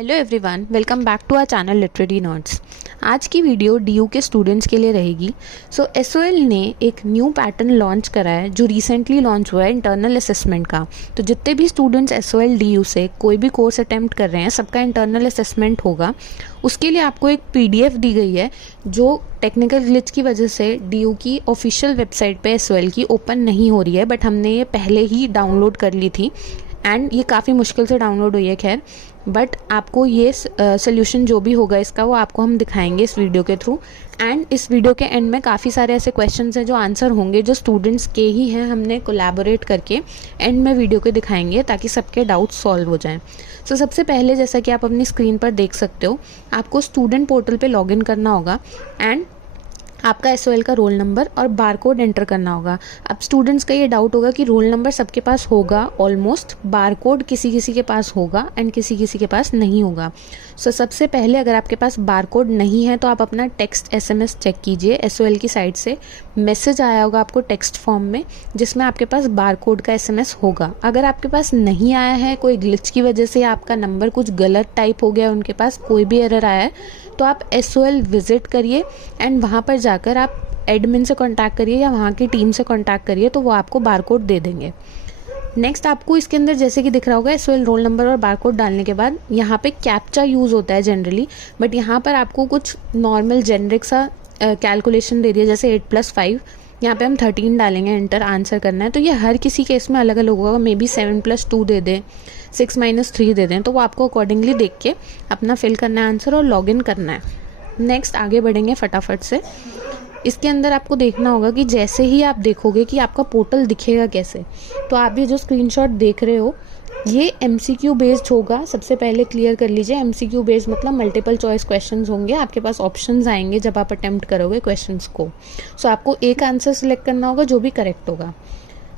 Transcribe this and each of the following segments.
Hello everyone, welcome back to our channel literary nerds. आज की video DU के students के लिए रहेगी। एसओएल ने एक न्यू पैटर्न लॉन्च करा है जो रिसेंटली लॉन्च हुआ है इंटरनल असेसमेंट का। तो जितने भी स्टूडेंट्स एसओएल डीयू से कोई भी कोर्स अटेम्प्ट कर रहे हैं, सबका इंटरनल असेसमेंट होगा। उसके लिए आपको एक पीडीएफ दी गई है जो टेक्निकल ग्लिच की वजह से डीयू की ऑफिशियल वेबसाइट पे एसओएल की ओपन नहीं हो रही है, बट हमने ये पहले ही डाउनलोड कर ली थी एंड ये काफ़ी मुश्किल से डाउनलोड हुई है। खैर, बट आपको ये सोल्यूशन जो भी होगा इसका वो आपको हम दिखाएंगे इस वीडियो के थ्रू। एंड इस वीडियो के एंड में काफ़ी सारे ऐसे क्वेश्चंस हैं जो आंसर होंगे जो स्टूडेंट्स के ही हैं, हमने कोलैबोरेट करके एंड में वीडियो के दिखाएंगे ताकि सबके डाउट्स सॉल्व हो जाएं। सबसे पहले, जैसा कि आप अपनी स्क्रीन पर देख सकते हो, आपको स्टूडेंट पोर्टल पे लॉगिन करना होगा एंड आपका एसओएल का रोल नंबर और बारकोड एंटर करना होगा। अब स्टूडेंट्स का ये डाउट होगा कि रोल नंबर सबके पास होगा ऑलमोस्ट, बारकोड किसी किसी के पास होगा एंड किसी किसी के पास नहीं होगा। सबसे पहले अगर आपके पास बारकोड नहीं है तो आप अपना टेक्स्ट एसएमएस चेक कीजिए। एसओएल की साइट से मैसेज आया होगा आपको टेक्स्ट फॉर्म में जिसमें आपके पास बारकोड का एसएमएस होगा। अगर आपके पास नहीं आया है, कोई ग्लिच की वजह से आपका नंबर कुछ गलत टाइप हो गया, उनके पास कोई भी एरर आया है, तो आप एसओएल विजिट करिए एंड वहाँ पर जाकर आप एडमिन से कांटेक्ट करिए या वहाँ की टीम से कांटेक्ट करिए, तो वो आपको बारकोड दे देंगे। नेक्स्ट, आपको इसके अंदर जैसे कि दिख रहा होगा एसओएल रोल नंबर और बारकोड डालने के बाद यहाँ पे कैप्चा यूज़ होता है जनरली, बट यहाँ पर आपको कुछ नॉर्मल जेनरिक सा कैलकुलेशन दे दिया, जैसे 8+5, यहाँ पे हम 13 डालेंगे, एंटर आंसर करना है। तो ये हर किसी केस में अलग अलग होगा, मे बी 7+2 दे दें, 6-3 दे दें, तो वो आपको अकॉर्डिंगली देख के अपना फिल करना है आंसर और लॉगिन करना है। नेक्स्ट आगे बढ़ेंगे फटाफट से। इसके अंदर आपको देखना होगा कि जैसे ही आप देखोगे कि आपका पोर्टल दिखेगा कैसे, तो आप ये जो स्क्रीनशॉट देख रहे हो ये एमसीक्यू बेस्ड होगा। सबसे पहले क्लियर कर लीजिए, एमसीक्यू बेस्ड मतलब मल्टीपल चॉइस क्वेश्चंस होंगे, आपके पास ऑप्शंस आएंगे जब आप अटेम्प्ट करोगे क्वेश्चंस को। आपको एक आंसर सिलेक्ट करना होगा जो भी करेक्ट होगा।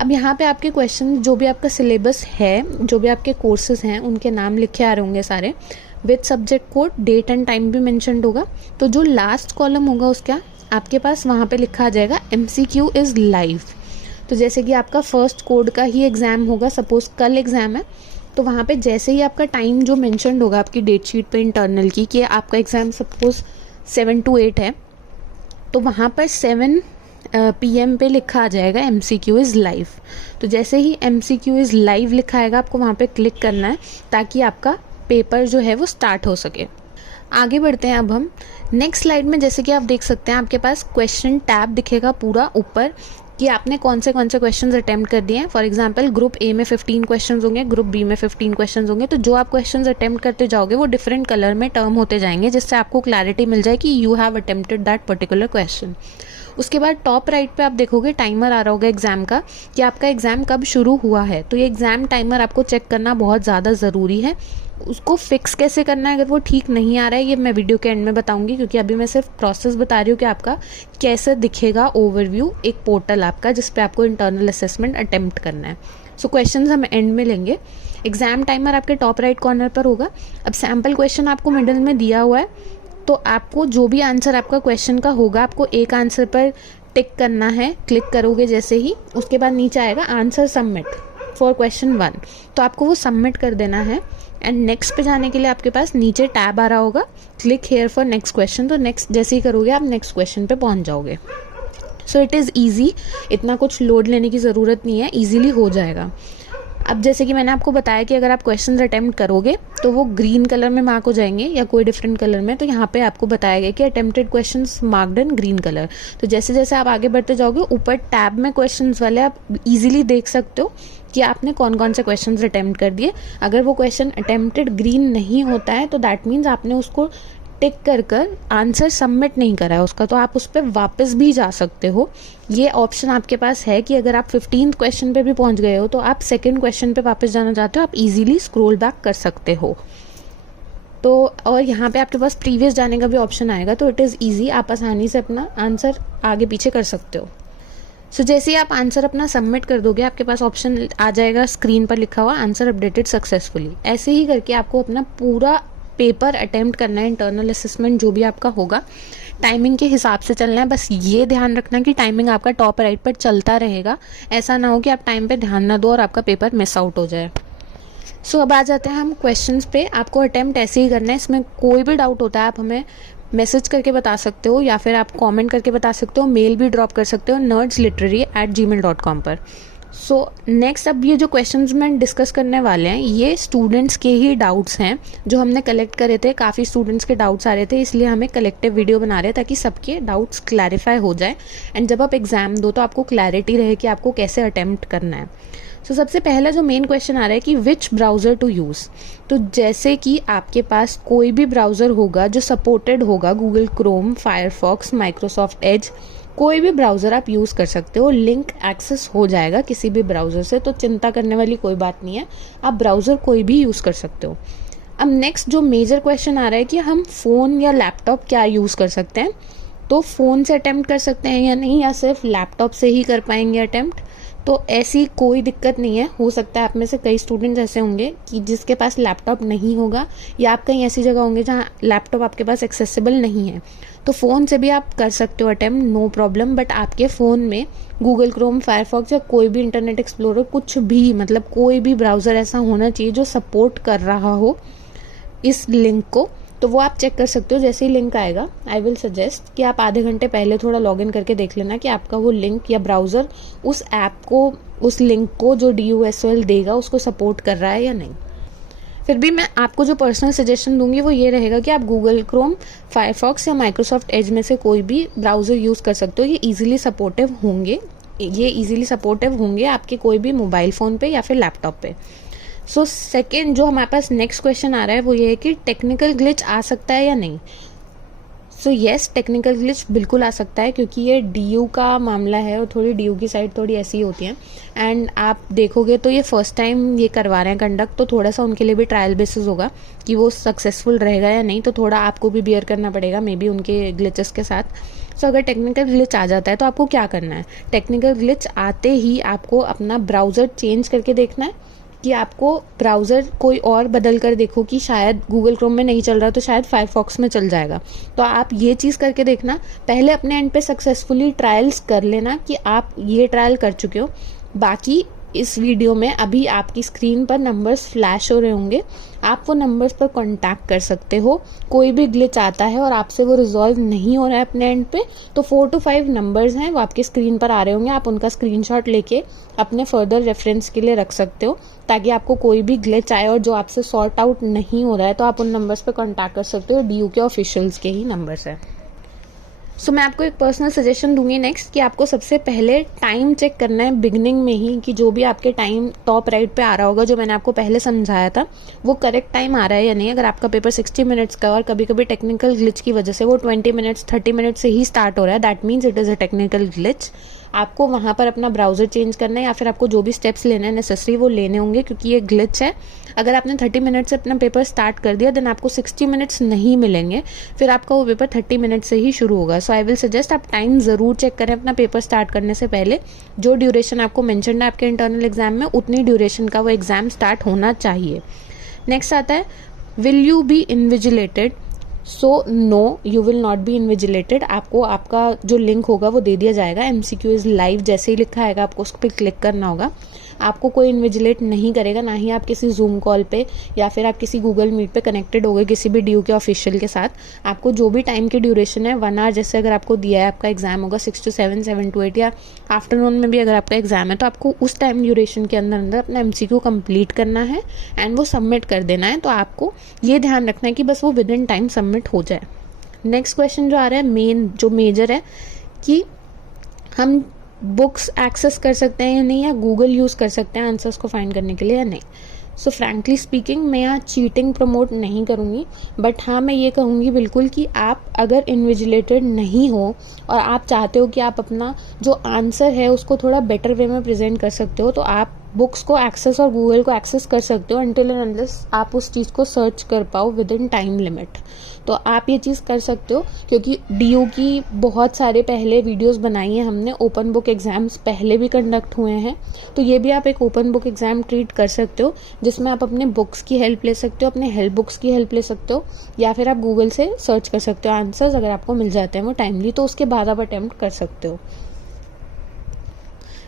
अब यहाँ पे आपके क्वेश्चन, जो भी आपका सिलेबस है, जो भी आपके कोर्सेज हैं, उनके नाम लिखे आ रहे होंगे सारे, with subject code, date and time भी मेंशन्ड होगा। तो जो लास्ट कॉलम होगा उसका आपके पास वहाँ पे लिखा आ जाएगा MCQ इज़ लाइव। तो जैसे कि आपका फर्स्ट कोड का ही एग्ज़ाम होगा, सपोज कल एग्ज़ाम है, तो वहाँ पे जैसे ही आपका टाइम जो मेंशन्ड होगा आपकी डेट शीट पे इंटरनल की कि आपका एग्ज़ाम सपोज 7 to 8 है, तो वहाँ पर 7 PM पे लिखा आ जाएगा MCQ इज़ लाइव। तो जैसे ही MCQ इज़ लाइव लिखा आएगा आपको वहाँ पे क्लिक करना है ताकि आपका पेपर जो है वो स्टार्ट हो सके। आगे बढ़ते हैं अब हम नेक्स्ट स्लाइड में। जैसे कि आप देख सकते हैं आपके पास क्वेश्चन टैब दिखेगा पूरा ऊपर कि आपने कौन से क्वेश्चंस अटेम्प्ट कर दिए हैं। फॉर एग्जांपल ग्रुप ए में 15 क्वेश्चंस होंगे, ग्रुप बी में 15 क्वेश्चंस होंगे। तो जो आप क्वेश्चंस अटेम्प्ट करते जाओगे वो डिफरेंट कलर में टर्म होते जाएंगे, जिससे आपको क्लैरिटी मिल जाए कि you have attempted that particular question. उसके बाद टॉप राइट पे आप देखोगे टाइमर आ रहा होगा एग्जाम का कि आपका एग्जाम कब शुरू हुआ है। तो ये एग्जाम टाइमर आपको चेक करना बहुत ज़्यादा ज़रूरी है। उसको फिक्स कैसे करना है अगर वो ठीक नहीं आ रहा है, ये मैं वीडियो के एंड में बताऊंगी, क्योंकि अभी मैं सिर्फ प्रोसेस बता रही हूँ कि आपका कैसे दिखेगा ओवरव्यू, एक पोर्टल आपका जिस पे आपको इंटरनल असेसमेंट अटेम्प्ट करना है। क्वेश्चंस हम एंड में लेंगे। एग्जाम टाइमर आपके टॉप राइट कॉर्नर पर होगा। अब सैम्पल क्वेश्चन आपको मिडिल में दिया हुआ है, तो आपको जो भी आंसर आपका क्वेश्चन का होगा आपको एक आंसर पर टिक करना है। क्लिक करोगे जैसे ही, उसके बाद नीचे आएगा आंसर सबमिट फॉर क्वेश्चन 1, तो आपको वो सबमिट कर देना है। एंड नेक्स्ट पे जाने के लिए आपके पास नीचे टैब आ रहा होगा, click here for next question. तो नेक्स्ट जैसे ही करोगे आप नेक्स्ट क्वेश्चन पे पहुंच जाओगे। इट इज़ ईजी, इतना कुछ लोड लेने की ज़रूरत नहीं है, ईजिली हो जाएगा। अब जैसे कि मैंने आपको बताया कि अगर आप क्वेश्चंस अटेम्प्ट करोगे तो वो ग्रीन कलर में मार्क हो जाएंगे या कोई डिफरेंट कलर में। तो यहाँ पे आपको बताया गया कि attempted questions marked in green colour. तो जैसे जैसे आप आगे बढ़ते जाओगे ऊपर टैब में क्वेश्चंस वाले आप इजीली देख सकते हो कि आपने कौन कौन से क्वेश्चंस अटेम्प्ट कर दिए। अगर वो क्वेश्चन अटेम्प्टेड ग्रीन नहीं होता है तो दैट मीन्स आपने उसको टिक कर आंसर सबमिट नहीं करा है उसका, तो आप उस पर वापस भी जा सकते हो। ये ऑप्शन आपके पास है कि अगर आप 15th क्वेश्चन पे भी पहुंच गए हो तो आप सेकंड क्वेश्चन पे वापस जाना चाहते हो, आप इजीली स्क्रॉल बैक कर सकते हो। तो और यहाँ पे आपके पास प्रीवियस जाने का भी ऑप्शन आएगा, तो इट इज़ ईजी, आप आसानी से अपना आंसर आगे पीछे कर सकते हो। जैसे ही आप आंसर अपना सबमिट कर दोगे आपके पास ऑप्शन आ जाएगा स्क्रीन पर लिखा हुआ आंसर अपडेटेड सक्सेसफुली। ऐसे ही करके आपको अपना पूरा पेपर अटेम्प्ट करना है, इंटरनल असेसमेंट जो भी आपका होगा। टाइमिंग के हिसाब से चलना है, बस ये ध्यान रखना कि टाइमिंग आपका टॉप राइट पर चलता रहेगा। ऐसा ना हो कि आप टाइम पे ध्यान ना दो और आपका पेपर मिस आउट हो जाए। सो अब आ जाते हैं हम क्वेश्चंस पे। आपको अटेम्प्ट ऐसे ही करना है, इसमें कोई भी डाउट होता है आप हमें मैसेज करके बता सकते हो या फिर आप कमेंट करके बता सकते हो, मेल भी ड्रॉप कर सकते हो nerdsliterary@gmail.com पर। सो नेक्स्ट अब ये जो क्वेश्चंस में डिस्कस करने वाले हैं ये स्टूडेंट्स के ही डाउट्स हैं जो हमने कलेक्ट करे थे। काफ़ी स्टूडेंट्स के डाउट्स आ रहे थे, इसलिए हमें कलेक्टिव वीडियो बना रहे हैं ताकि सबके डाउट्स क्लैरिफाई हो जाए एंड जब आप एग्ज़ाम दो तो आपको क्लैरिटी रहे कि आपको कैसे अटेम्प्ट करना है। सो सबसे पहला जो मेन क्वेश्चन आ रहा है कि विच ब्राउज़र टू यूज़। तो जैसे कि आपके पास कोई भी ब्राउज़र होगा जो सपोर्टेड होगा, Google Chrome, Firefox, Microsoft Edge, कोई भी ब्राउज़र आप यूज़ कर सकते हो, लिंक एक्सेस हो जाएगा किसी भी ब्राउज़र से, तो चिंता करने वाली कोई बात नहीं है, आप ब्राउज़र कोई भी यूज़ कर सकते हो। अब नेक्स्ट जो मेजर क्वेश्चन आ रहा है कि हम फ़ोन या लैपटॉप क्या यूज़ कर सकते हैं, तो फ़ोन से अटेम्प्ट कर सकते हैं या नहीं, या सिर्फ लैपटॉप से ही कर पाएंगे अटेम्प्ट। तो ऐसी कोई दिक्कत नहीं है। हो सकता है आप में से कई स्टूडेंट्स ऐसे होंगे कि जिसके पास लैपटॉप नहीं होगा, या आप कहीं ऐसी जगह होंगे जहाँ लैपटॉप आपके पास एक्सेसिबल नहीं है, तो फ़ोन से भी आप कर सकते हो अटेम्प्ट, नो प्रॉब्लम। बट आपके फ़ोन में गूगल क्रोम, फायरफॉक्स या कोई भी इंटरनेट एक्सप्लोरर, कुछ भी मतलब कोई भी ब्राउज़र ऐसा होना चाहिए जो सपोर्ट कर रहा हो इस लिंक को, तो वो आप चेक कर सकते हो। जैसे ही लिंक आएगा आई विल सजेस्ट कि आप आधे घंटे पहले थोड़ा लॉगिन करके देख लेना कि आपका वो लिंक या ब्राउज़र उस ऐप को, उस लिंक को जो DUSOL देगा उसको सपोर्ट कर रहा है या नहीं। फिर भी मैं आपको जो पर्सनल सजेशन दूंगी वो ये रहेगा कि आप गूगल क्रोम, फायरफॉक्स या माइक्रोसॉफ्ट एज में से कोई भी ब्राउज़र यूज़ कर सकते हो। ये ईजिली सपोर्टिव होंगे आपके कोई भी मोबाइल फ़ोन पे या फिर लैपटॉप पे। सो सेकेंड जो हमारे पास नेक्स्ट क्वेश्चन आ रहा है वो ये है कि टेक्निकल ग्लिच आ सकता है या नहीं। सो येस, टेक्निकल ग्लिच बिल्कुल आ सकता है, क्योंकि ये DU का मामला है और थोड़ी DU की साइड थोड़ी ऐसी ही होती है। एंड आप देखोगे तो ये फर्स्ट टाइम ये करवा रहे हैं कंडक्ट, तो थोड़ा सा उनके लिए भी ट्रायल बेसिस होगा कि वो सक्सेसफुल रहेगा या नहीं, तो थोड़ा आपको भी बियर करना पड़ेगा मे बी उनके ग्लिचेस के साथ। सो अगर टेक्निकल ग्लिच आ जाता है तो आपको क्या करना है, टेक्निकल ग्लिच आते ही आपको अपना ब्राउज़र चेंज करके देखना है कि आपको ब्राउज़र कोई और बदल कर देखो कि शायद गूगल क्रोम में नहीं चल रहा तो शायद फायरफॉक्स में चल जाएगा। तो आप ये चीज़ करके देखना, पहले अपने एंड पे सक्सेसफुली ट्रायल्स कर लेना कि आप ये ट्रायल कर चुके हो। बाकी इस वीडियो में अभी आपकी स्क्रीन पर नंबर्स फ्लैश हो रहे होंगे, आप वो नंबर्स पर कांटेक्ट कर सकते हो। कोई भी ग्लिच आता है और आपसे वो रिजॉल्व नहीं हो रहा है अपने एंड पे, तो 4 to 5 नंबर्स हैं वो आपकी स्क्रीन पर आ रहे होंगे, आप उनका स्क्रीनशॉट लेके अपने फर्दर रेफरेंस के लिए रख सकते हो, ताकि आपको कोई भी ग्लिच आए और जो आपसे सॉर्ट आउट नहीं हो रहा है तो आप उन नंबर्स पर कांटेक्ट कर सकते हो। DU के ऑफिशियल्स के ही नंबर्स है। सो मैं आपको एक पर्सनल सजेशन दूंगी नेक्स्ट कि आपको सबसे पहले टाइम चेक करना है बिगनिंग में ही, कि जो भी आपके टाइम टॉप राइट पे आ रहा होगा जो मैंने आपको पहले समझाया था वो करेक्ट टाइम आ रहा है या नहीं। अगर आपका पेपर 60 मिनट्स का और कभी कभी टेक्निकल ग्लिच की वजह से वो 20 मिनट्स 30 मिनट्स से ही स्टार्ट हो रहा है, that means it is a technical glitch. आपको वहाँ पर अपना ब्राउज़र चेंज करना है या फिर आपको जो भी स्टेप्स लेने हैं नेसेसरी वो लेने होंगे, क्योंकि ये ग्लिच है। अगर आपने 30 मिनट से अपना पेपर स्टार्ट कर दिया देन आपको 60 मिनट्स नहीं मिलेंगे, फिर आपका वो पेपर 30 मिनट से ही शुरू होगा। सो आई विल सजेस्ट आप टाइम ज़रूर चेक करें अपना पेपर स्टार्ट करने से पहले। जो ड्यूरेशन आपको मेंशन है आपके इंटरनल एग्जाम में, उतनी ड्यूरेशन का वो एग्ज़ाम स्टार्ट होना चाहिए। नेक्स्ट आता है, will you be invigilated. So no, you will not be invigilated. आपको आपका जो लिंक होगा वो दे दिया जाएगा, MCQ इज़ लाइव जैसे ही लिखा आएगा आपको उस पर क्लिक करना होगा। आपको कोई इन्विजिलेट नहीं करेगा, ना ही आप किसी जूम कॉल पे या फिर आप किसी गूगल मीट पे कनेक्टेड हो गए किसी भी DU के ऑफिशियल के साथ। आपको जो भी टाइम की ड्यूरेशन है 1 आवर जैसे अगर आपको दिया है, आपका एग्जाम होगा 6 to 7, 7 to 8, या आफ्टरनून में भी अगर आपका एग्जाम है तो आपको उस टाइम ड्यूरेशन के अंदर अंदर अपना MCQ कंप्लीट करना है एंड वो सबमिट कर देना है। तो आपको ये ध्यान रखना है कि बस वो विद इन टाइम सबमिट हो जाए। नेक्स्ट क्वेश्चन जो आ रहा है जो मेजर है कि हम बुक्स एक्सेस कर सकते हैं या नहीं, या गूगल यूज़ कर सकते हैं आंसर्स को फाइंड करने के लिए या नहीं। सो फ्रैंकली स्पीकिंग मैं यहाँ चीटिंग प्रमोट नहीं करूँगी, बट हाँ मैं ये कहूँगी बिल्कुल कि आप अगर इन्विजिलेटेड नहीं हो और आप चाहते हो कि आप अपना जो आंसर है उसको थोड़ा बेटर वे में प्रेजेंट कर सकते हो, तो आप बुक्स को एक्सेस और गूगल को एक्सेस कर सकते हो अनटिल एंड अनलेस आप उस चीज़ को सर्च कर पाओ विद इन टाइम लिमिट। तो आप ये चीज़ कर सकते हो, क्योंकि DU की बहुत सारे पहले वीडियोस बनाई हैं हमने, ओपन बुक एग्ज़ाम्स पहले भी कंडक्ट हुए हैं, तो ये भी आप एक ओपन बुक एग्ज़ाम ट्रीट कर सकते हो जिसमें आप अपने बुक्स की हेल्प ले सकते हो, अपने हेल्प बुक्स की हेल्प ले सकते हो, या फिर आप गूगल से सर्च कर सकते हो आंसर्स। अगर आपको मिल जाते हैं वो टाइमली तो उसके बाद आप अटैम्प्ट कर सकते हो।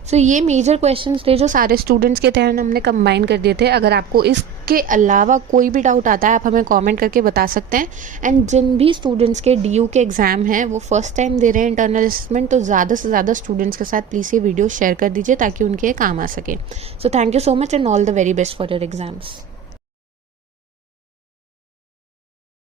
सो ये मेजर क्वेश्चंस थे जो सारे स्टूडेंट्स के थे, हमने कंबाइन कर दिए थे। अगर आपको इसके अलावा कोई भी डाउट आता है आप हमें कमेंट करके बता सकते हैं। एंड जिन भी स्टूडेंट्स के DU के एग्ज़ाम हैं वो फर्स्ट टाइम दे रहे हैं इंटरनल असेसमेंट, तो ज़्यादा से ज़्यादा स्टूडेंट्स के साथ प्लीज़ ये वीडियो शेयर कर दीजिए ताकि उनके काम आ सके। So thank you so much and all the very best for your exams.